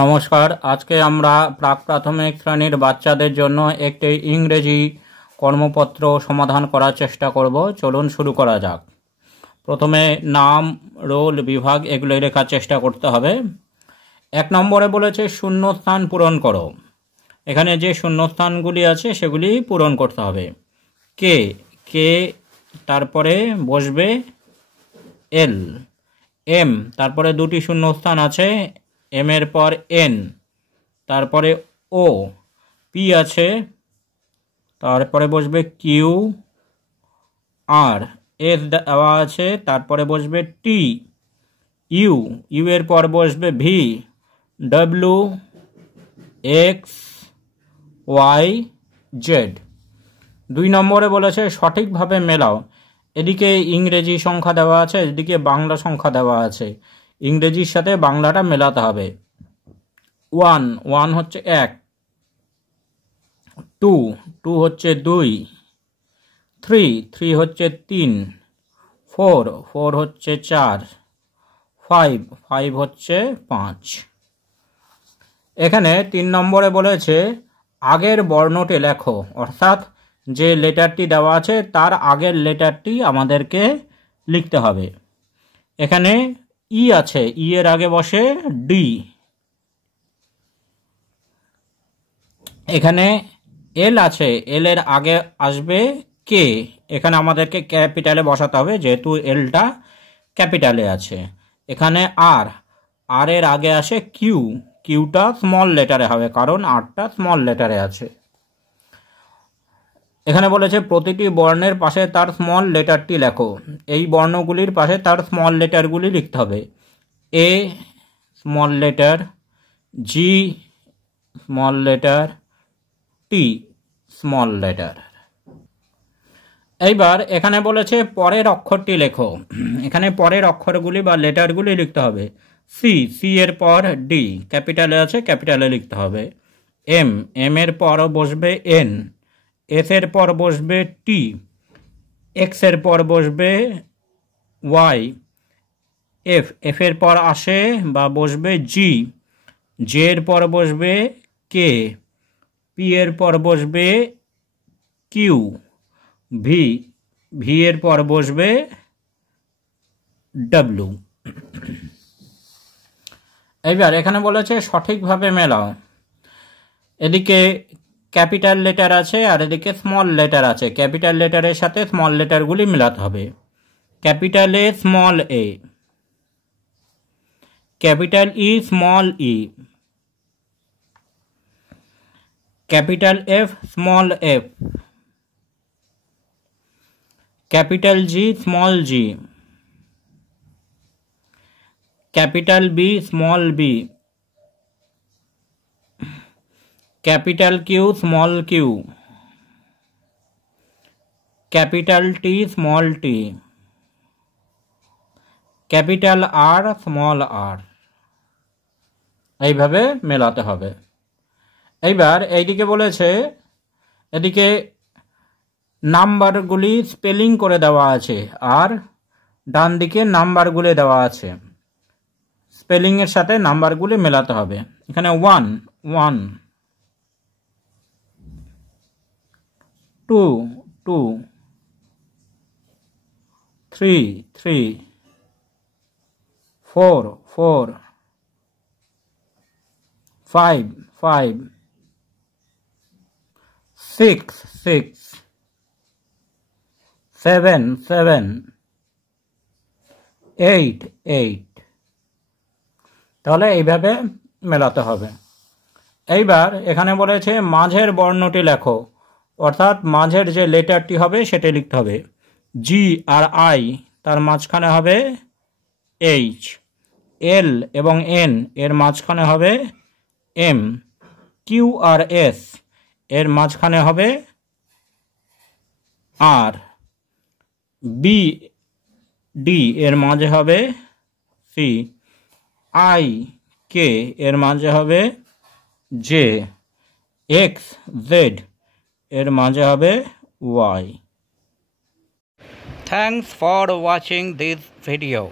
নমস্কার। আজকে আমরা প্রাক প্রাথমিক শ্রেণীর বাচ্চাদের জন্য একটি ইংরেজি কর্মপত্র সমাধান করার চেষ্টা করব। চলুন শুরু করা যাক। প্রথমে নাম, রোল, বিভাগ এগুলো লেখার চেষ্টা করতে হবে। 1 নম্বরে বলেছে শূন্যস্থান পূরণ করো। এখানে যে শূন্যস্থানগুলি আছে সেগুলি পূরণ করতে হবে। কে, কে তারপরে বসবে এল। এম, তারপরে দুটি শূন্যস্থান আছে, এম এর পর এন, তারপরে ও। পি আছে, তারপরে বসবে কিউ। আর এস দেওয়া আছে, তারপরে বসবে টি। ইউ, ইউ এর পর বসবে V. W, X, Y, Z. 2 নম্বরে বলেছে সঠিকভাবে মেলাও। এদিকে ইংরেজি সংখ্যা দেওয়া আছে, এদিকে বাংলা সংখ্যা দেওয়া আছে। ইংরেজির সাথে বাংলাটা মেলাতে হবে। 1, 1 হচ্ছে 1। 2, 2 হচ্ছে 2। 3, 3 হচ্ছে 3। 4, 4 হচ্ছে 4। 5, 5 হচ্ছে 5। এখানে 3 নম্বরে বলেছে আগের বর্ণটি লেখো, অর্থাৎ যে লেটারটি দেওয়া আছে তার আগের লেটারটি আমাদেরকে লিখতে হবে। এখানে ই আছে, ই এর আগে বসে ডি। এখানে এল আছে, এল এর আগে আসবে কে। এখানে আমাদেরকে ক্যাপিটালে বসাতে হবে যেহেতু এলটা ক্যাপিটালে আছে। এখানে আর, আর এর আগে আসে কিউ, কিউটা স্মল লেটারে হবে কারণ আরটা স্মল লেটারে আছে। এখানে বলেছে প্রতিটি বর্ণের পাশে তার স্মল লেটারটি লেখো। এই বর্ণগুলির পাশে তার স্মল লেটারগুলি লিখতে হবে। A small letter, G small letter, T small letter. এইবার এখানে বলেছে পরের অক্ষরটি লেখো। এখানে পরের অক্ষরগুলি বা লেটারগুলি লিখতে হবে। সি, সি এর পর ডি, ক্যাপিটালে আছে ক্যাপিটালে লিখতে হবে। এম, এম এর পর বসবে এন। এস এর পর বসবে টি। এক্স এর পর বসবে ওয়াই। এফ, এফ এর পর আসে বা বসবে জি। জে এর পর বসবে কে। পি এর পর বসবে কিউ। ভি, ভি এর পর বসবে ডব্লিউ। এইবার এখানে বলেছে সঠিকভাবে মেলাও। এদিকে ক্যাপিটাল লেটার আছে আর এদিকে স্মল লেটার আছে। ক্যাপিটাল লেটারের সাথে স্মল লেটারগুলি মেলাতে হবে। Capital A small A, capital E small E, capital F small F, capital G small G, capital B small B, capital Q small Q, capital T small T, capital R small R. এইভাবে মেলাতে হবে। এইবার এইদিকে বলেছে এদিকে নাম্বারগুলি spelling করে দেওয়া আছে আর ডান দিকে নাম্বারগুলি দেওয়া আছে। স্পেলিংয়ের সাথে নাম্বারগুলি মেলাতে হবে। এখানে 1, 1, 2, 2, 3, 3, 4, 4, 5, 5, 6, 6, 7, 7, 8, 8। তাহলে এইভাবে মেলাতে হবে। এইবার এখানে বলেছে মাঝের বর্ণটি লেখো, অর্থাৎ মাঝের যে লেটারটি হবে সেটা লিখতে হবে। জি আর আই, তার মাঝখানে হবে এইচ। এল এবং এন, এর মাঝখানে হবে এম। কিউ আর এস, এর মাঝখানে হবে আর। বি ডি, এর মাঝে হবে সি। আই কে, এর মাঝে হবে জে। এক্স জেড, এর মাঝে হবে Y. Thanks for watching this video.